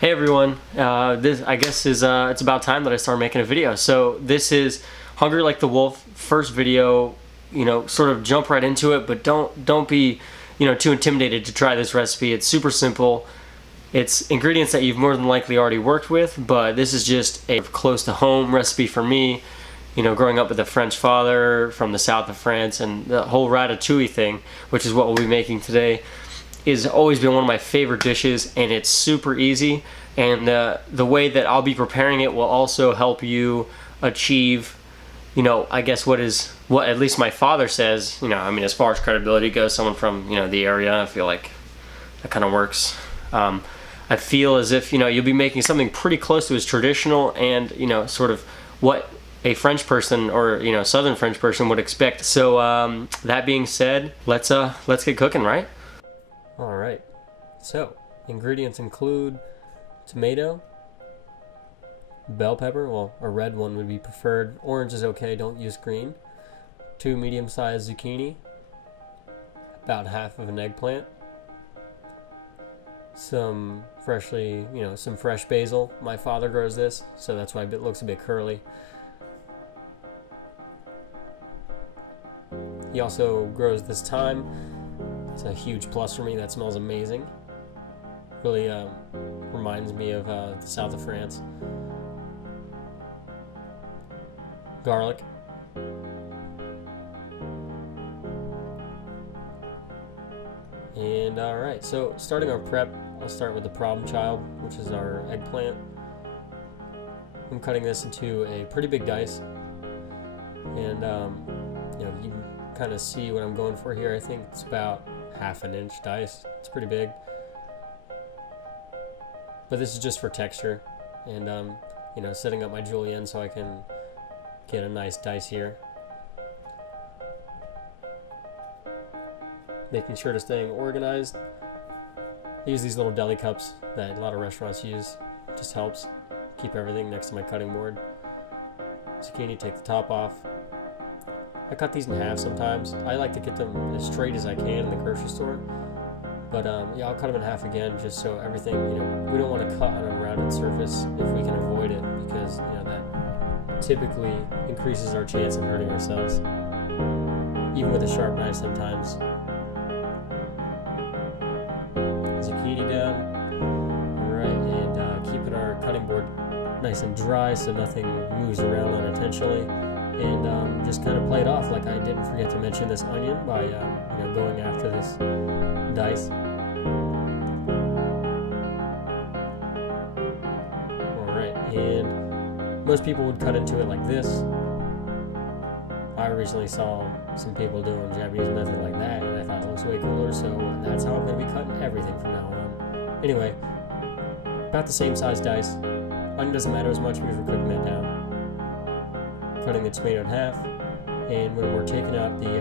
Hey everyone, this I guess is it's about time that I start making a video. So this is Hungry Like the Wolf, first video. Sort of jump right into it, but don't be too intimidated to try this recipe. It's super simple. It's ingredients that you've more than likely already worked with, but this is just a close to home recipe for me. Growing up with a French father from the south of France, and the whole ratatouille thing, which is what we'll be making today, has always been one of my favorite dishes, and it's super easy. And the way that I'll be preparing it will also help you achieve, I guess what at least my father says. As far as credibility goes, someone from the area, I feel like that kind of works. I feel as if you'll be making something pretty close to as traditional and sort of what a French person or Southern French person would expect. So that being said, let's get cooking, right? All right. So ingredients include tomato, bell pepper, well, a red one would be preferred. Orange is okay, don't use green. 2 medium-sized zucchini, about half of an eggplant, some some fresh basil. My father grows this, so that's why it looks a bit curly. He also grows this thyme. It's a huge plus for me. That smells amazing. Really reminds me of the south of France. Garlic. And alright, so starting our prep, I'll start with the problem child, which is our eggplant. I'm cutting this into a pretty big dice. And you can kind of see what I'm going for here. I think it's about half an inch dice. It's pretty big. But this is just for texture, and setting up my julienne so I can get a nice dice here. Making sure to stay organized. I use these little deli cups that a lot of restaurants use. Just helps keep everything next to my cutting board. Zucchini, take the top off. I cut these in half sometimes. I like to get them as straight as I can in the grocery store. But I'll cut them in half again, just so everything, we don't want to cut on a rounded surface if we can avoid it, because that typically increases our chance of hurting ourselves, even with a sharp knife sometimes. Zucchini down. Alright, and keeping our cutting board nice and dry so nothing moves around unintentionally. And just kind of play it off. Like, I didn't forget to mention this onion by going after this dice. Alright, and most people would cut into it like this. I recently saw some people doing Japanese method like that, and I thought it looks way cooler, so that's how I'm going to be cutting everything from now on. Anyway, about the same size dice. Onion doesn't matter as much because we're cooking that down. Cutting the tomato in half, and when we're taking out the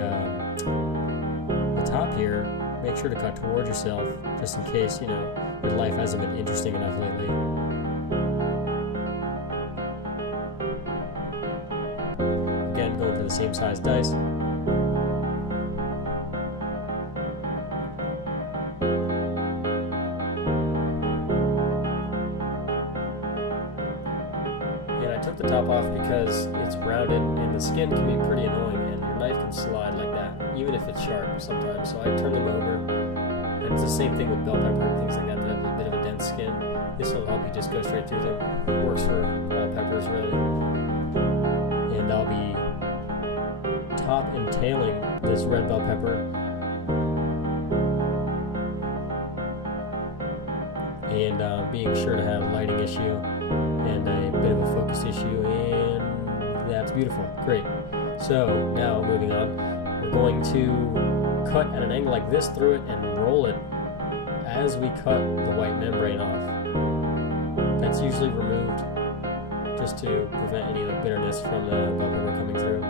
top here, make sure to cut towards yourself, just in case your life hasn't been interesting enough lately. Again, going for the same size dice. I took the top off because it's rounded and the skin can be pretty annoying, and your knife can slide like that, even if it's sharp sometimes. So I turn them over. And it's the same thing with bell pepper and things like that that have a bit of a dense skin. This will help you just go straight through them. It works for all peppers, really. And I'll be top and tailing this red bell pepper. And being sure to have a lighting issue and a bit of a focus issue, and that's beautiful. Great. So now moving on, we're going to cut at an angle like this through it and roll it as we cut the white membrane off. That's usually removed just to prevent any bitterness from the bell pepper coming through.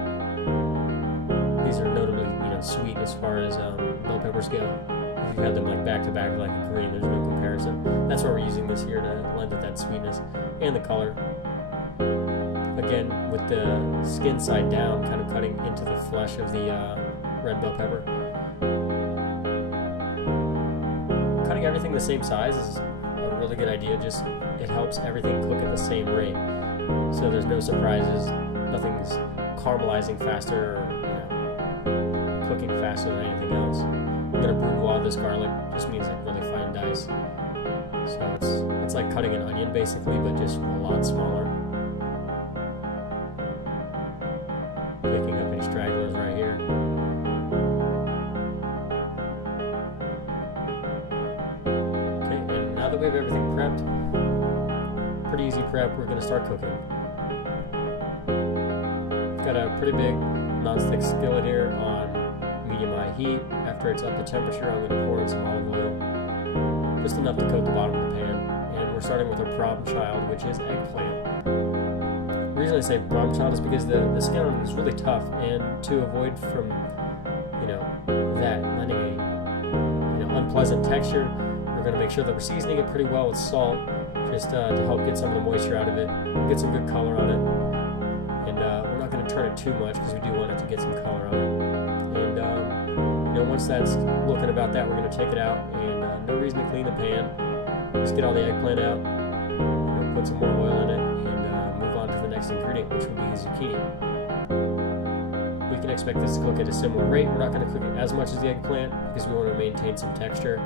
These are notably sweet as far as bell peppers go. If you had them back to back like a green, there's no comparison. That's why we're using this here, to lend it that sweetness and the color. Again, with the skin side down, kind of cutting into the flesh of the red bell pepper. Cutting everything the same size is a a really good idea. Just it helps everything cook at the same rate, so there's no surprises. Nothing's caramelizing faster or cooking faster than anything else. I'm gonna brunoise this garlic. Just means like really fine dice. So it's like cutting an onion basically, but just a lot smaller. Picking up any stragglers right here. Okay, and now that we have everything prepped, pretty easy prep, we're gonna start cooking. Got a pretty big non-stick skillet here on medium-high heat. After it's up to temperature, I'm gonna pour in some olive oil. Just enough to coat the bottom of the pan. And we're starting with our problem child, which is eggplant. The reason I say problem child is because the skin on it is really tough, and to avoid from that lending a unpleasant texture, we're going to make sure that we're seasoning it pretty well with salt, just to help get some of the moisture out of it, get some good color on it. And we're not going to turn it too much because we do want it to get some color on it. And once that's looking about that, we're going to take it out, and no reason to clean the pan. Just get all the eggplant out, put some more oil in it, and move on to the next ingredient, which will be the zucchini. We can expect this to cook at a similar rate. We're not going to cook it as much as the eggplant because we want to maintain some texture.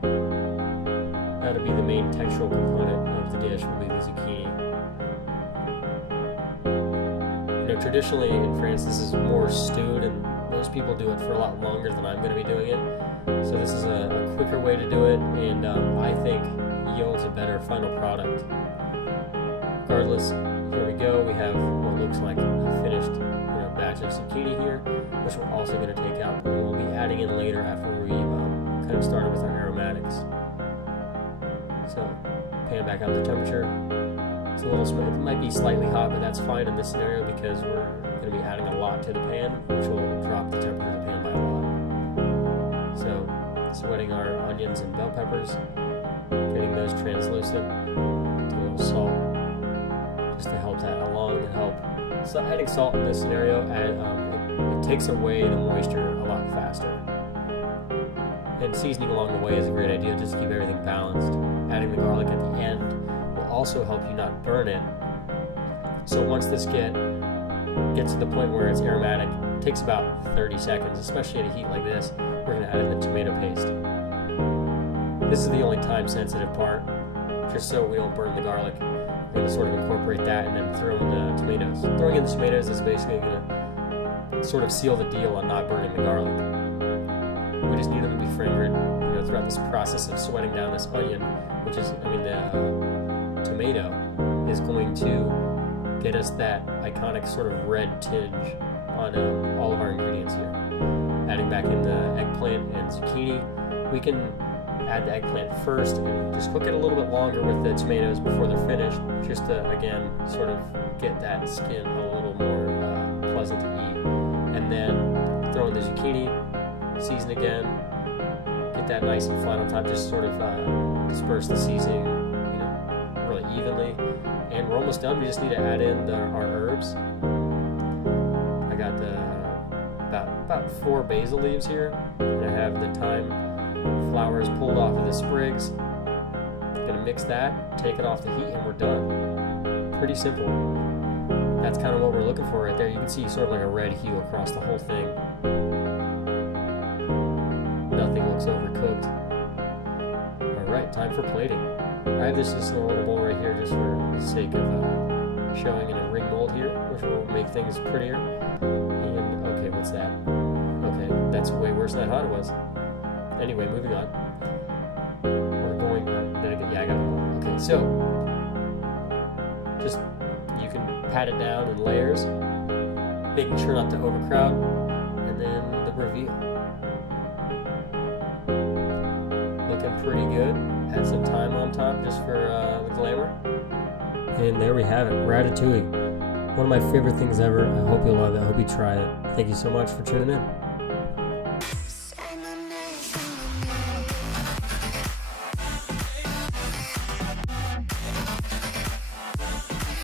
That'll be the main textural component of the dish, will be the zucchini. Traditionally in France, this is more stewed, and most people do it for a lot longer than I'm going to be doing it. So this is a quicker way to do it, and I think yields a better final product. Regardless, here we go. We have what looks like a finished batch of zucchini here, which we're also going to take out, and we'll be adding in later after we kind of started with our aromatics. So pan back up to temperature. It's a little, it might be slightly hot, but that's fine in this scenario because we're going to be adding a lot to the pan, which will drop the temperature of the pan by a lot. So, sweating our onions and bell peppers, getting those translucent, do a little salt, just to help that along and help. So adding salt in this scenario, it takes away the moisture a lot faster. And seasoning along the way is a great idea, just to keep everything balanced. Adding the garlic at the end will also help you not burn it. So once this gets to the point where it's aromatic, it takes about 30 seconds, especially at a heat like this. We're going to add in the tomato paste. This is the only time sensitive part, just so we don't burn the garlic. We're going to sort of incorporate that and then throw in the tomatoes. Throwing in the tomatoes is basically going to sort of seal the deal on not burning the garlic. We just need them to be fingered throughout this process of sweating down this onion, which is, the tomato is going to get us that iconic sort of red tinge on all of our ingredients here. Adding back in the eggplant and zucchini, we can add the eggplant first and just cook it a little bit longer with the tomatoes before they're finished, just to, again, sort of get that skin a little more pleasant to eat. And then throw in the zucchini, season again, get that nice and flat on top, just sort of disperse the seasoning really evenly. And we're almost done. We just need to add in our herbs. I got about 4 basil leaves here, and I have the thyme flowers pulled off of the sprigs. Gonna mix that, take it off the heat, and we're done. Pretty simple. That's kind of what we're looking for right there. You can see sort of like a red hue across the whole thing. Nothing looks overcooked. Alright, time for plating. I have this just in a little bowl right here just for the sake of showing in a ring mold here, which will make things prettier. And, okay, what's that? Okay, that's way worse than I thought it was. Anyway, moving on. We're going, I got it. Okay, so, just, you can pat it down in layers, making sure not to overcrowd, and then the reveal. Looking pretty good. Add some thyme on top just for the glamour. And there we have it, ratatouille. One of my favorite things ever. I hope you'll love it. I hope you try it. Thank you so much for tuning in.